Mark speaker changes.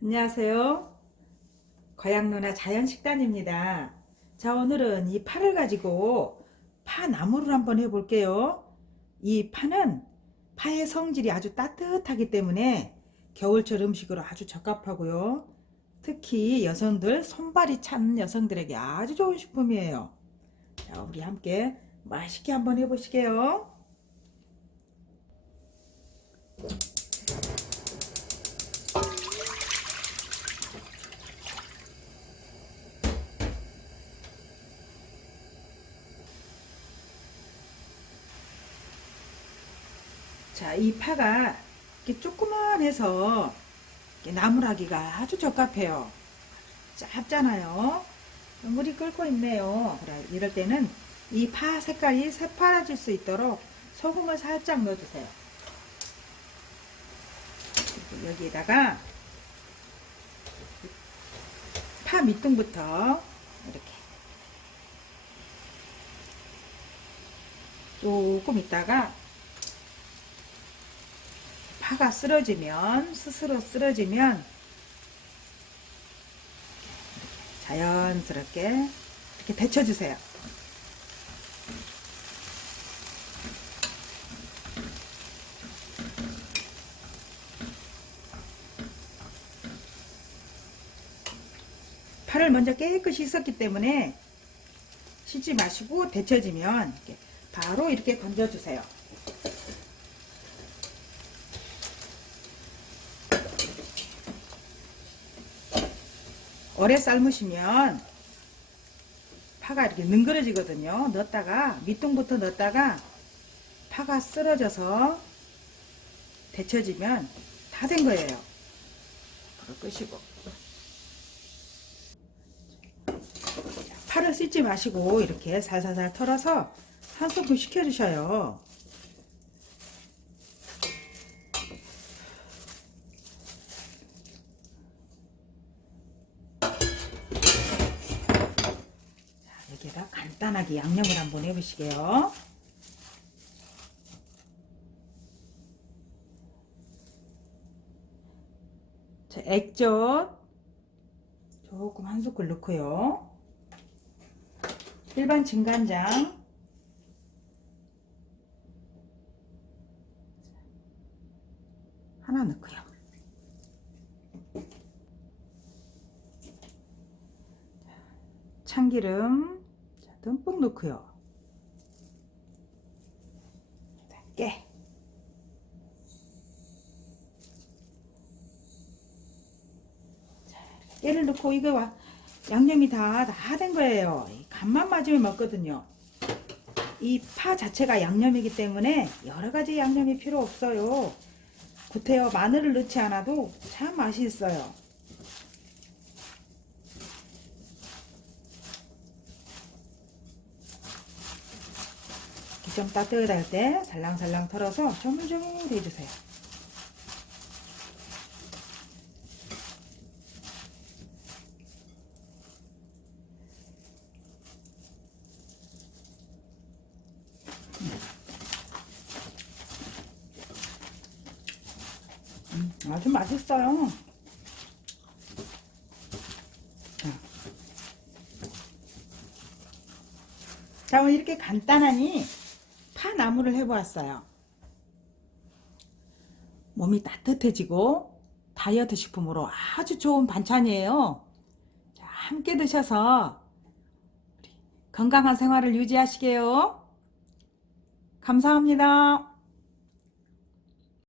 Speaker 1: 안녕하세요. 거양 누나 자연식단입니다. 자, 오늘은 이 파를 가지고 파 나무를 한번 해볼게요. 이 파는 파의 성질이 아주 따뜻하기 때문에 겨울철 음식으로 아주 적합하고요. 특히 여성들, 손발이 찬 여성들에게 아주 좋은 식품이에요. 자, 우리 함께 맛있게 한번 해보시게요. 자, 이 파가 이렇게 조그만해서 이렇게 나물하기가 아주 적합해요. 짧잖아요. 물이 끓고 있네요. 이럴 때는 이 파 색깔이 새파라질 수 있도록 소금을 살짝 넣어주세요. 여기에다가 파 밑둥부터 이렇게 조금 있다가 파가 쓰러지면 스스로 쓰러지면 자연스럽게 이렇게 데쳐주세요. 파를 먼저 깨끗이 씻었기 때문에 씻지 마시고 데쳐지면 이렇게 바로 이렇게 건져주세요. 오래 삶으시면 파가 이렇게 능그러지거든요. 넣었다가 밑둥부터 넣었다가 파가 쓰러져서 데쳐지면 다 된 거예요. 끄시고 파를 씻지 마시고 이렇게 살살살 털어서 한 스푼 식혀주셔요. 자, 여기다 간단하게 양념을 한번 해보시게요. 자, 액젓 조금 한 숟갈 넣고요. 일반 진간장 하나 넣고요. 참기름 자, 듬뿍 넣고요. 자, 깨를 넣고 이거 와 양념이 다 다 된 거예요. 이 간만 맞으면 먹거든요. 이 파 자체가 양념이기 때문에 여러 가지 양념이 필요 없어요. 구태여 마늘을 넣지 않아도 참 맛이 있어요. 좀 따뜻할 때 살랑살랑 털어서 조물조물 해주세요. 음, 아주 맛있어요. 자. 이렇게 간단하니 파나무를 해보았어요. 몸이 따뜻해지고 다이어트 식품으로 아주 좋은 반찬이에요. 자, 함께 드셔서 건강한 생활을 유지하시게요. 감사합니다.